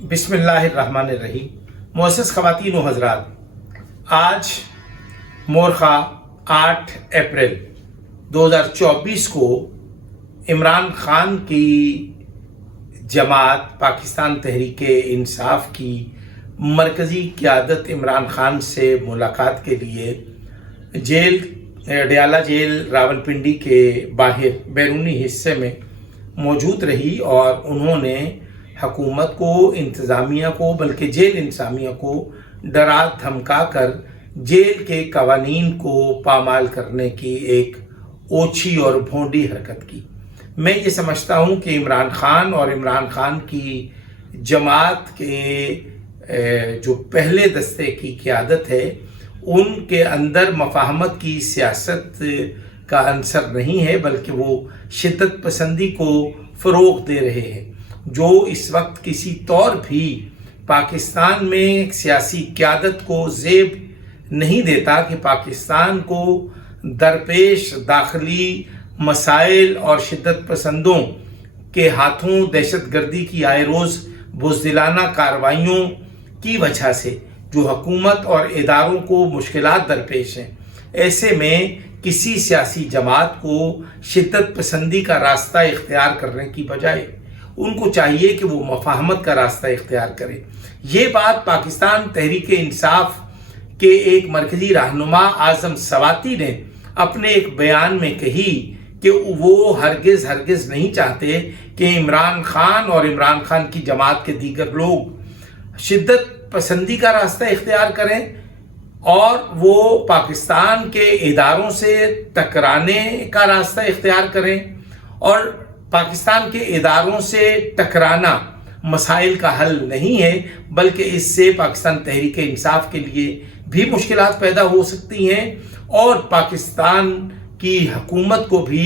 بسم اللہ الرحمن الرحیم۔ معزز خواتین و حضرات، آج مورخہ 8 اپریل 2024 کو عمران خان کی جماعت پاکستان تحریک انصاف کی مرکزی قیادت عمران خان سے ملاقات کے لیے ڈیالہ جیل راولپنڈی کے باہر بیرونی حصے میں موجود رہی اور انہوں نے حکومت کو، انتظامیہ کو، بلکہ جیل انتظامیہ کو ڈرا دھمکا کر جیل کے قوانین کو پامال کرنے کی ایک اوچھی اور بھونڈی حرکت کی۔ میں یہ سمجھتا ہوں کہ عمران خان اور عمران خان کی جماعت کے جو پہلے دستے کی قیادت ہے، ان کے اندر مفاہمت کی سیاست کا عنصر نہیں ہے، بلکہ وہ شدت پسندی کو فروغ دے رہے ہیں، جو اس وقت کسی طور بھی پاکستان میں سیاسی قیادت کو زیب نہیں دیتا کہ پاکستان کو درپیش داخلی مسائل اور شدت پسندوں کے ہاتھوں دہشت گردی کی آئے روز بزدلانہ کارروائیوں کی وجہ سے جو حکومت اور اداروں کو مشکلات درپیش ہیں، ایسے میں کسی سیاسی جماعت کو شدت پسندی کا راستہ اختیار کرنے کی بجائے ان کو چاہیے کہ وہ مفاہمت کا راستہ اختیار کرے۔ یہ بات پاکستان تحریک انصاف کے ایک مرکزی رہنما اعظم سواتی نے اپنے ایک بیان میں کہی کہ وہ ہرگز نہیں چاہتے کہ عمران خان اور عمران خان کی جماعت کے دیگر لوگ شدت پسندی کا راستہ اختیار کریں اور وہ پاکستان کے اداروں سے ٹکرانے کا راستہ اختیار کریں، اور پاکستان کے اداروں سے ٹکرانا مسائل کا حل نہیں ہے، بلکہ اس سے پاکستان تحریک انصاف کے لیے بھی مشکلات پیدا ہو سکتی ہیں اور پاکستان کی حکومت کو بھی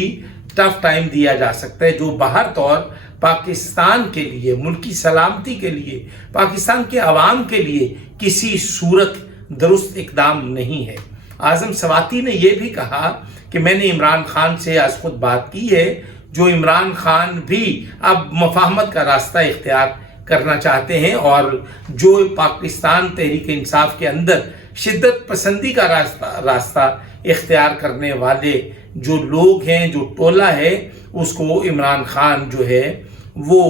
ٹف ٹائم دیا جا سکتا ہے، جو باہر طور پاکستان کے لیے، ملکی سلامتی کے لیے، پاکستان کے عوام کے لیے کسی صورت درست اقدام نہیں ہے۔ اعظم سواتی نے یہ بھی کہا کہ میں نے عمران خان سے آج خود بات کی ہے، جو عمران خان بھی اب مفاہمت کا راستہ اختیار کرنا چاہتے ہیں، اور جو پاکستان تحریک انصاف کے اندر شدت پسندی کا راستہ اختیار کرنے والے جو لوگ ہیں، جو ٹولہ ہے، اس کو عمران خان جو ہے وہ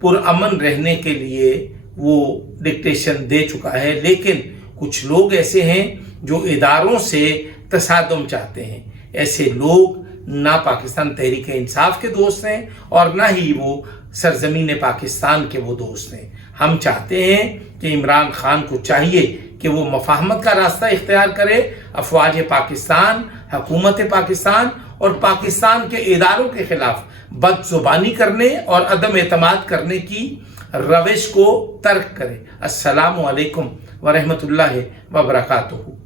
پرامن رہنے کے لیے وہ ڈکٹیشن دے چکا ہے، لیکن کچھ لوگ ایسے ہیں جو اداروں سے تصادم چاہتے ہیں۔ ایسے لوگ نہ پاکستان تحریک انصاف کے دوست ہیں اور نہ ہی وہ سرزمین پاکستان کے وہ دوست ہیں۔ ہم چاہتے ہیں کہ عمران خان کو چاہیے کہ وہ مفاہمت کا راستہ اختیار کرے، افواج پاکستان، حکومت پاکستان اور پاکستان کے اداروں کے خلاف بد زبانی کرنے اور عدم اعتماد کرنے کی روش کو ترک کرے۔ السلام علیکم ورحمۃ اللہ وبرکاتہ۔